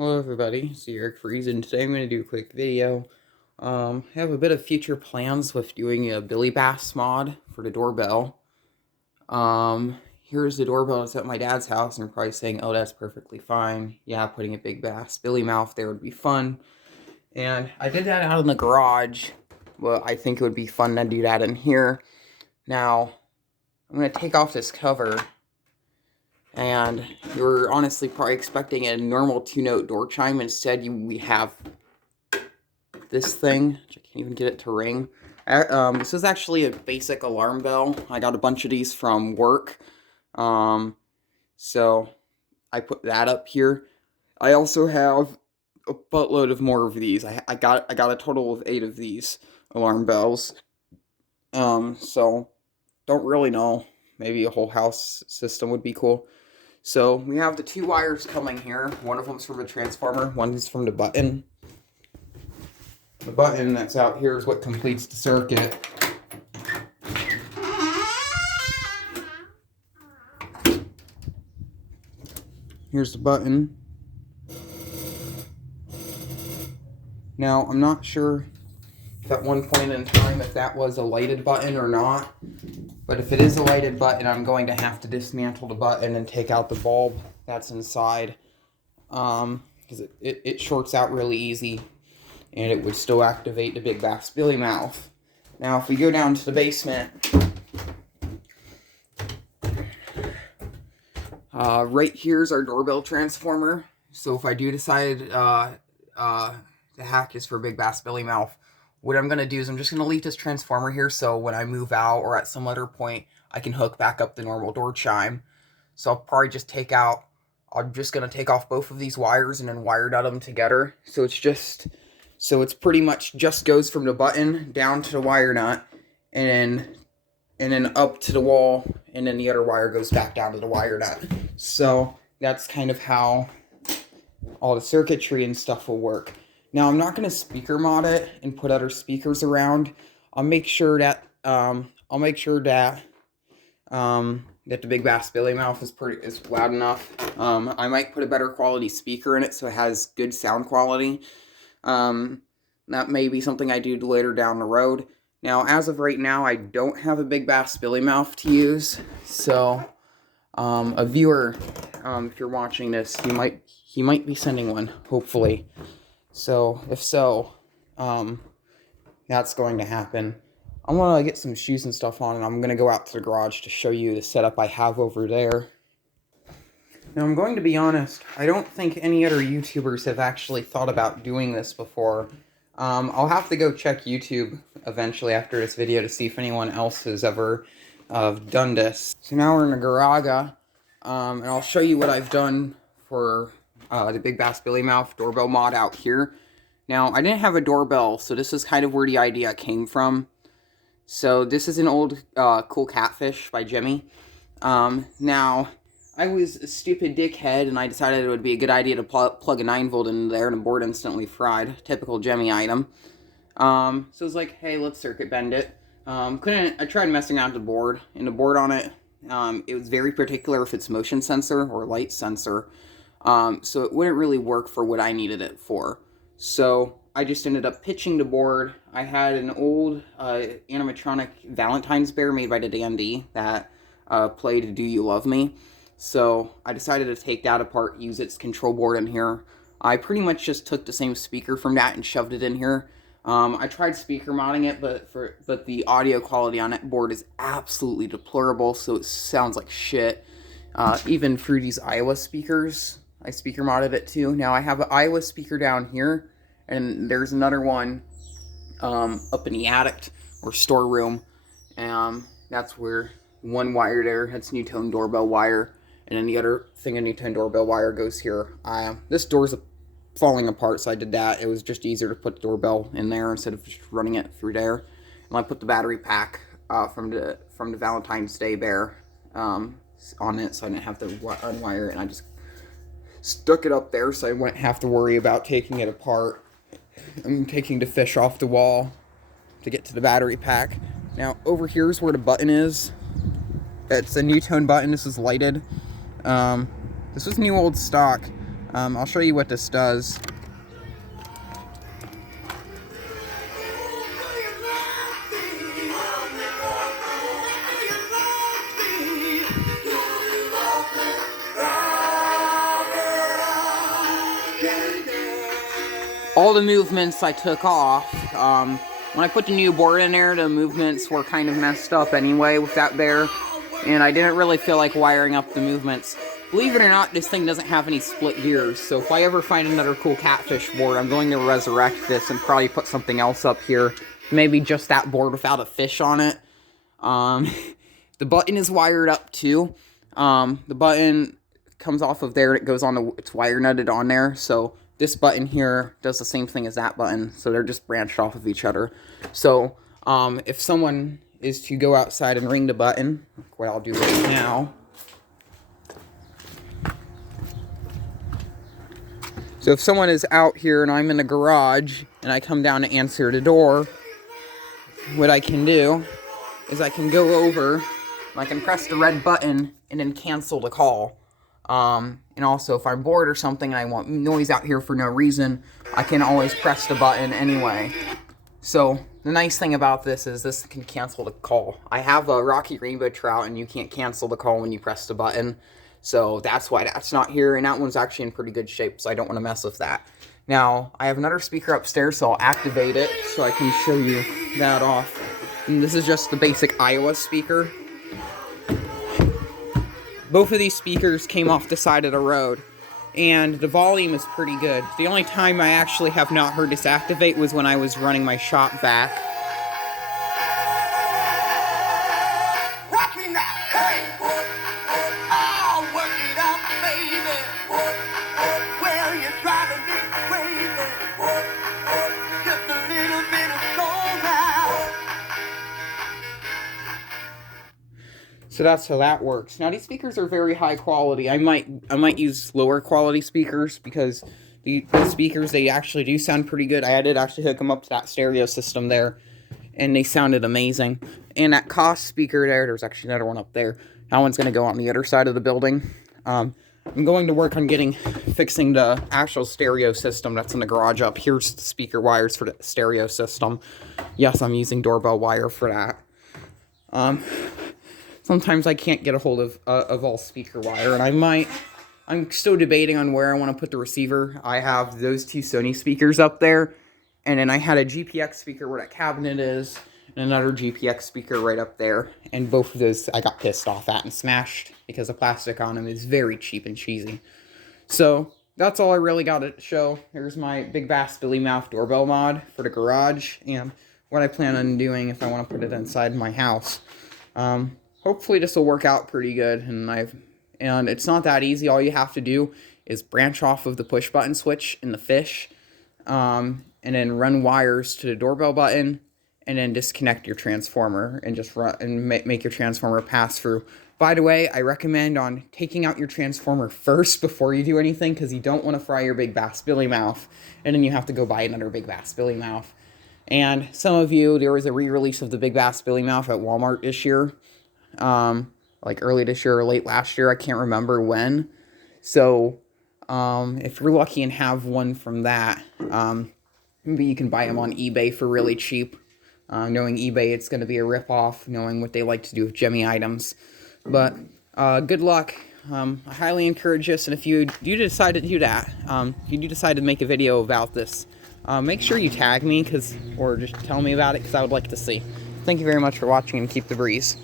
Hello everybody, it's Eric Freeze, and today I'm going to do a quick video. I have a bit of future plans with doing a Billy Bass mod for the doorbell. Here's the doorbell. It's at my dad's house, and you're probably saying, oh, that's perfectly fine. Yeah, putting a big bass Billy mouth there would be fun. And I did that out in the garage, but I think it would be fun to do that in here. Now, I'm going to take off this cover. And you're honestly probably expecting a normal 2-note door chime. Instead, we have this thing, which I can't even get it to ring. This is actually a basic alarm bell. I got a bunch of these from work. So I put that up here. I also have a buttload of more of these. I got a total of 8 of these alarm bells. So don't really know. Maybe a whole house system would be cool. So we have the 2 wires coming here. One of them's from the transformer, one is from the button. The button that's out here is what completes the circuit. Here's the button. Now, I'm not sure if at one point in time if that was a lighted button or not. But if it is a lighted button, I'm going to have to dismantle the button and take out the bulb that's inside. Because it shorts out really easy. And it would still activate the big bass Billy mouth. Now, if we go down to the basement, right here's our doorbell transformer. So if I do decide to hack this for big bass Billy mouth, what I'm going to do is I'm just going to leave this transformer here so when I move out or at some other point, I can hook back up the normal door chime. So I'll probably just I'm just going to take off both of these wires and then wire nut them together. So it's pretty much just goes from the button down to the wire nut and then up to the wall, and then the other wire goes back down to the wire nut. So that's kind of how all the circuitry and stuff will work. Now, I'm not going to speaker mod it and put other speakers around. I'll make sure that that the big bass Billy mouth is loud enough. I might put a better quality speaker in it so it has good sound quality. That may be something I do later down the road. Now, as of right now, I don't have a big bass Billy mouth to use. So, a viewer, if you're watching this, he might be sending one, hopefully. So, if so, that's going to happen. I'm going to get some shoes and stuff on, and I'm going to go out to the garage to show you the setup I have over there. Now, I'm going to be honest, I don't think any other YouTubers have actually thought about doing this before. I'll have to go check YouTube eventually after this video to see if anyone else has ever done this. So now we're in the garage, and I'll show you what I've done for the big bass Billy mouth doorbell mod out here. Now, I didn't have a doorbell, so this is kind of where the idea came from. So this is an old Cool Catfish by Jimmy. Now, I was a stupid dickhead, and I decided it would be a good idea to plug a 9-volt in there, and the board instantly fried. Typical Jimmy item. So it was like, hey, let's circuit bend it. I tried messing around with the board, and the board on it, it was very particular with its motion sensor or light sensor. So it wouldn't really work for what I needed it for. So I just ended up pitching the board. I had an old animatronic Valentine's bear made by the Dandy that played Do You Love Me? So I decided to take that apart, use its control board in here. I pretty much just took the same speaker from that and shoved it in here. I tried speaker modding it, but the audio quality on that board is absolutely deplorable, so it sounds like shit. Even through these Iowa speakers, I speaker modded it too. Now I have an Iowa speaker down here, and there's another one up in the attic or storeroom. That's where one wire there, that's Newtone doorbell wire, and then the other thing in Newtone doorbell wire goes here. This door's falling apart, so I did that. It was just easier to put the doorbell in there instead of just running it through there. And I put the battery pack from the Valentine's Day bear on it, so I didn't have to unwire it, and I just stuck it up there so I wouldn't have to worry about taking it apart. I'm taking the fish off the wall to get to the battery pack. Now, over here's where the button is. It's a Newtone button. This is lighted. This was new old stock. I'll show you what this does. All the movements I took off. When I put the new board in there, the movements were kind of messed up anyway with that there, and I didn't really feel like wiring up the movements. Believe it or not, this thing doesn't have any split gears, so if I ever find another cool catfish board, I'm going to resurrect this and probably put something else up here. Maybe just that board without a fish on it. The button is wired up too. The button comes off of there and it goes on the, it's wire nutted on there, so this button here does the same thing as that button, so they're just branched off of each other. So if someone is to go outside and ring the button, like what I'll do right now. So if someone is out here and I'm in the garage and I come down to answer the door, what I can do is I can go over, I can press the red button and then cancel the call. And also if I'm bored or something and I want noise out here for no reason, I can always press the button anyway. So the nice thing about this is this can cancel the call. I have a Rocky Rainbow Trout and you can't cancel the call when you press the button. So that's why that's not here, and that one's actually in pretty good shape, so I don't want to mess with that. Now, I have another speaker upstairs, so I'll activate it so I can show you that off. And this is just the basic Iowa speaker. Both of these speakers came off the side of the road, and the volume is pretty good. The only time I actually have not heard this activate was when I was running my shop vac. So that's how that works. Now these speakers are very high quality. I might use lower quality speakers because the speakers, they actually do sound pretty good. I did actually hook them up to that stereo system there, and they sounded amazing. And that Koss speaker there's actually another one up there. That one's going to go on the other side of the building. I'm going to work on fixing the actual stereo system that's in the garage up. Here's the speaker wires for the stereo system. Yes, I'm using doorbell wire for that. Sometimes I can't get a hold of all speaker wire, and I'm still debating on where I want to put the receiver. I have those two Sony speakers up there, and then I had a GPX speaker where that cabinet is, and another GPX speaker right up there, and both of those I got pissed off at and smashed because the plastic on them is very cheap and cheesy. So that's all I really got to show. Here's my Big Bass Billy Mouth doorbell mod for the garage, and what I plan on doing if I want to put it inside my house. Hopefully this will work out pretty good, and it's not that easy. All you have to do is branch off of the push button switch in the fish, and then run wires to the doorbell button, and then disconnect your transformer and just run and make your transformer pass through. By the way, I recommend on taking out your transformer first before you do anything, because you don't want to fry your Big Bass Billy Mouth, and then you have to go buy another Big Bass Billy Mouth. And some of you, there was a re-release of the Big Bass Billy Mouth at Walmart this year. Like early this year or late last year, I can't remember when. So, if you're lucky and have one from that, maybe you can buy them on eBay for really cheap. Knowing eBay, it's going to be a rip-off, knowing what they like to do with Jimmy items. But, good luck. I highly encourage this, and if you do decide to do that, if you do decide to make a video about this, make sure you tag me, or just tell me about it, because I would like to see. Thank you very much for watching, and keep the breeze.